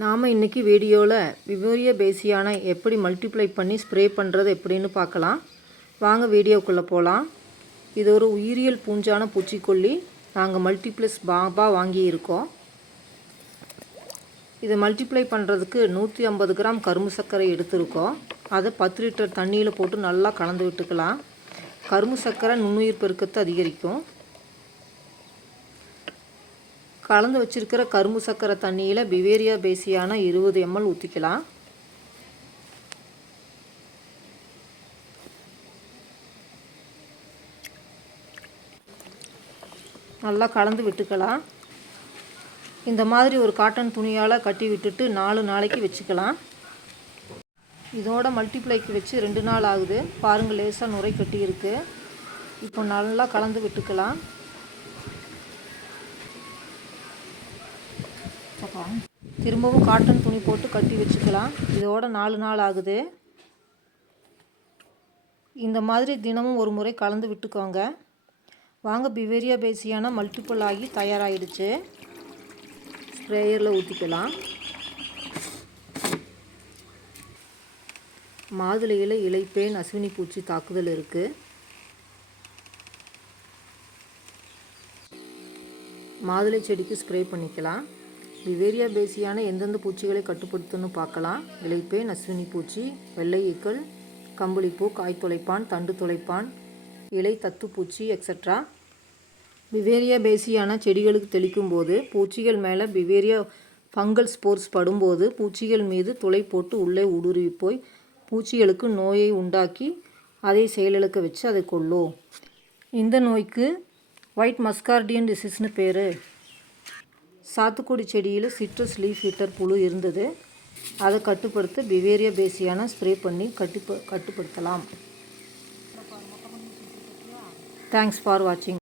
நாம் இன்றைக்கி வீடியோவில் விவேரியா பேசியானை எப்படி மல்டிப்ளை பண்ணி ஸ்ப்ரே பண்ணுறது எப்படின்னு பார்க்கலாம். வாங்க வீடியோக்குள்ளே போகலாம். இது ஒரு உயிரியல் பூஞ்சான பூச்சிக்கொல்லி. நாங்கள் மல்டிப்ளஸ் பாபா வாங்கியிருக்கோம். இதை மல்டிப்ளை பண்ணுறதுக்கு 150 கிராம் கரும்பு சர்க்கரை எடுத்திருக்கோம். அதை 10 லிட்டர் தண்ணியில் போட்டு நல்லா கலந்து விட்டுக்கலாம். கரும்பு சர்க்கரை நுண்ணுயிர் பெருக்கத்தை அதிகரிக்கும். கலந்து வச்சிருக்கிற கரும்பு சர்க்கரை தண்ணியில் விவேரியா பேசியானை 20 ml ஊற்றிக்கலாம். நல்லா கலந்து விட்டுக்கலாம். இந்த மாதிரி ஒரு காட்டன் துணியால் கட்டி விட்டுட்டு 4 நாளைக்கு வச்சுக்கலாம். இதோட மல்டிப்ளைக்கு வச்சு 2 நாள் ஆகுது. பாருங்கள், லேசாக நுரை கட்டி இருக்குது. இப்போ நல்லா கலந்து விட்டுக்கலாம். திரும்பவும் காட்டன் துணி போட்டு கட்டி வச்சுக்கலாம். இதோட 4 நாள் ஆகுது. இந்த மாதிரி தினமும் ஒரு முறை கலந்து விட்டுக்கோங்க. வாங்க, விவேரியா பேசியானா மல்டிபிள் ஆகி தயாராகிடுச்சு. ஸ்ப்ரேயரில் ஊற்றிக்கலாம். மாதுளையில் இலைப்பேன் அஸ்வினி பூச்சி தாக்குதல் இருக்குது. மாதுளை செடிக்கு ஸ்ப்ரே பண்ணிக்கலாம். விவேரியா பேசியானை எந்தெந்த பூச்சிகளை கட்டுப்படுத்துன்னு பார்க்கலாம். இலைப்பேன், அஸ்வினி பூச்சி, வெள்ளை ஈக்கள், கம்பளிப்பூ, காய் துளைப்பான், தண்டு துளைப்பான், இலை தத்துப்பூச்சி எக்ஸட்ரா. விவேரியா பேசியானை செடிகளுக்கு தெளிக்கும் போது பூச்சிகள் மேலே விவேரியா ஃபங்கல் ஸ்போர்ஸ் படும்போது பூச்சிகள் மீது துளை போட்டு உள்ளே ஊடுருவி போய் பூச்சிகளுக்கு நோயை உண்டாக்கி அதை செயலிழக்க வச்சு அதை கொல்லும். இந்த நோய்க்கு ஒயிட் மஸ்கார்டியன் டிசீஸ்னு பேர். சாத்துக்குடி செடியில் சிட்ரஸ் லீஃப் ஈட்டர் புழு இருந்தது. அதை கட்டுப்படுத்த விவேரியா பேசியானை ஸ்ப்ரே பண்ணி கட்டுப்படுத்தலாம். தேங்க்ஸ் ஃபார் வாட்சிங்.